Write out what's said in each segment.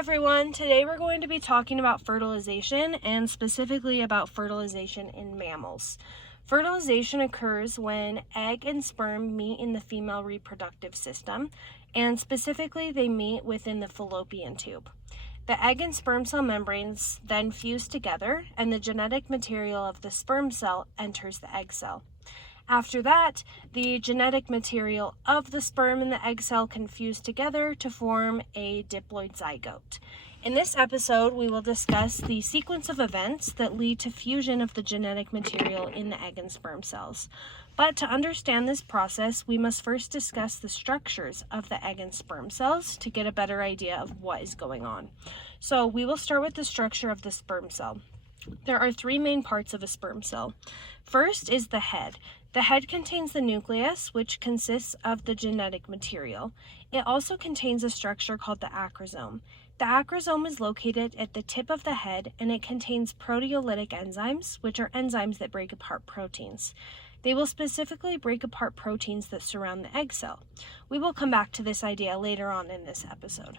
everyone, today we're going to be talking about fertilization and specifically about fertilization in mammals. Fertilization occurs when egg and sperm meet in the female reproductive system, and specifically they meet within the fallopian tube. The egg and sperm cell membranes then fuse together and the genetic material of the sperm cell enters the egg cell. After that, the genetic material of the sperm and the egg cell can fuse together to form a diploid zygote. In this episode, we will discuss the sequence of events that lead to fusion of the genetic material in the egg and sperm cells. But to understand this process, we must first discuss the structures of the egg and sperm cells to get a better idea of what is going on. So we will start with the structure of the sperm cell. There are three main parts of a sperm cell. First is the head. The head contains the nucleus, which consists of the genetic material. It also contains a structure called the acrosome. The acrosome is located at the tip of the head, and it contains proteolytic enzymes, which are enzymes that break apart proteins. They will specifically break apart proteins that surround the egg cell. We will come back to this idea later on in this episode.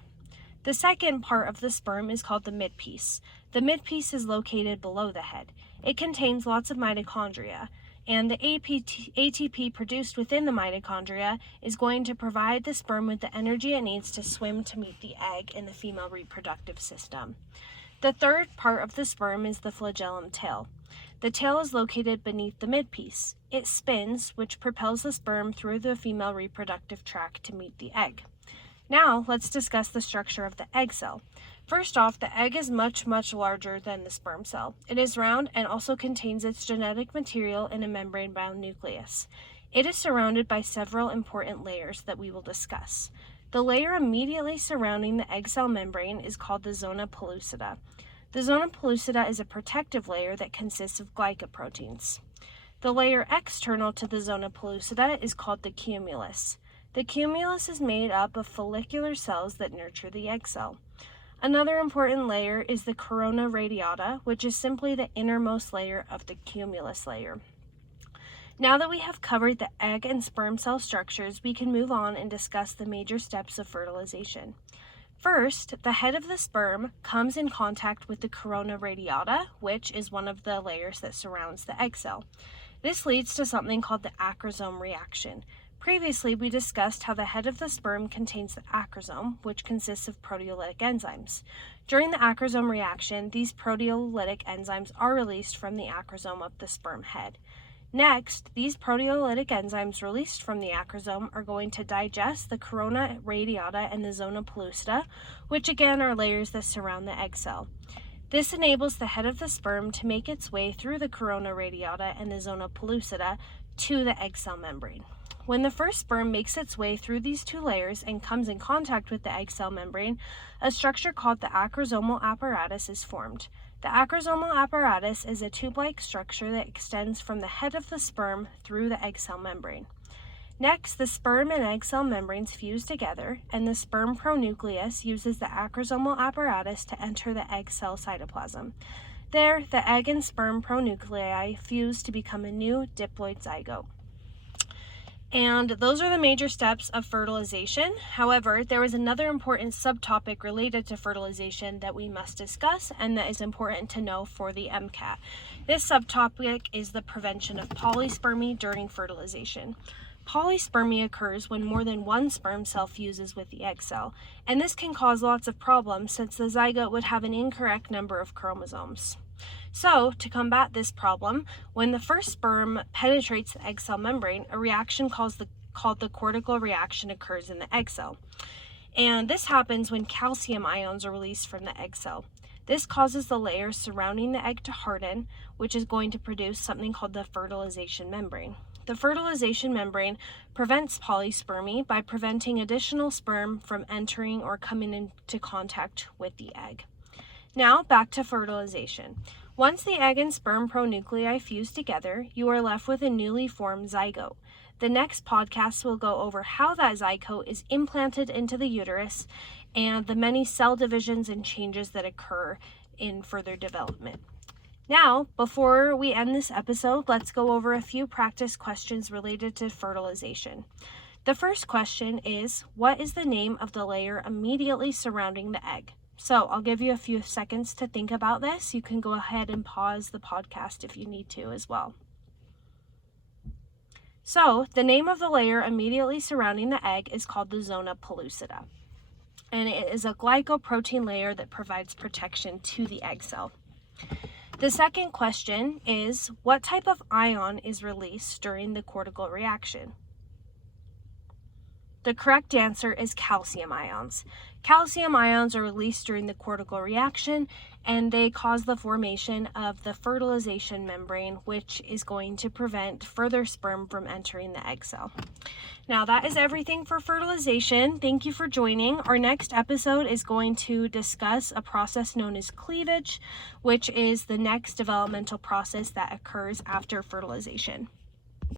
The second part of the sperm is called the midpiece. The midpiece is located below the head. It contains lots of mitochondria, and the ATP produced within the mitochondria is going to provide the sperm with the energy it needs to swim to meet the egg in the female reproductive system. The third part of the sperm is the flagellum tail. The tail is located beneath the midpiece. It spins, which propels the sperm through the female reproductive tract to meet the egg. Now, let's discuss the structure of the egg cell. First off, the egg is much larger than the sperm cell. It is round and also contains its genetic material in a membrane-bound nucleus. It is surrounded by several important layers that we will discuss. The layer immediately surrounding the egg cell membrane is called the zona pellucida. The zona pellucida is a protective layer that consists of glycoproteins. The layer external to the zona pellucida is called the cumulus. The cumulus is made up of follicular cells that nurture the egg cell. Another important layer is the corona radiata, which is simply the innermost layer of the cumulus layer. Now that we have covered the egg and sperm cell structures, we can move on and discuss the major steps of fertilization. First, the head of the sperm comes in contact with the corona radiata, which is one of the layers that surrounds the egg cell. This leads to something called the acrosome reaction. Previously, we discussed how the head of the sperm contains the acrosome, which consists of proteolytic enzymes. During the acrosome reaction, these proteolytic enzymes are released from the acrosome of the sperm head. Next, these proteolytic enzymes released from the acrosome are going to digest the corona radiata and the zona pellucida, which again are layers that surround the egg cell. This enables the head of the sperm to make its way through the corona radiata and the zona pellucida to the egg cell membrane. When the first sperm makes its way through these two layers and comes in contact with the egg cell membrane, a structure called the acrosomal apparatus is formed. The acrosomal apparatus is a tube-like structure that extends from the head of the sperm through the egg cell membrane. Next, the sperm and egg cell membranes fuse together, and the sperm pronucleus uses the acrosomal apparatus to enter the egg cell cytoplasm. There, the egg and sperm pronuclei fuse to become a new diploid zygote. And those are the major steps of fertilization. However, there is another important subtopic related to fertilization that we must discuss and that is important to know for the MCAT. This subtopic is the prevention of polyspermy during fertilization. Polyspermy occurs when more than one sperm cell fuses with the egg cell, and this can cause lots of problems since the zygote would have an incorrect number of chromosomes. So, to combat this problem, when the first sperm penetrates the egg cell membrane, a reaction called the cortical reaction occurs in the egg cell. And this happens when calcium ions are released from the egg cell. This causes the layers surrounding the egg to harden, which is going to produce something called the fertilization membrane. The fertilization membrane prevents polyspermy by preventing additional sperm from entering or coming into contact with the egg. Now, back to fertilization. Once the egg and sperm pronuclei fuse together, you are left with a newly formed zygote. The next podcast will go over how that zygote is implanted into the uterus and the many cell divisions and changes that occur in further development. Now, before we end this episode, let's go over a few practice questions related to fertilization. The first question is, what is the name of the layer immediately surrounding the egg? So I'll give you a few seconds to think about this. You can go ahead and pause the podcast if you need to as well. So the name of the layer immediately surrounding the egg is called the zona pellucida, and it is a glycoprotein layer that provides protection to the egg cell. The second question is, what type of ion is released during the cortical reaction? The correct answer is calcium ions. Calcium ions are released during the cortical reaction, and they cause the formation of the fertilization membrane, which is going to prevent further sperm from entering the egg cell. Now, that is everything for fertilization. Thank you for joining. Our next episode is going to discuss a process known as cleavage, which is the next developmental process that occurs after fertilization.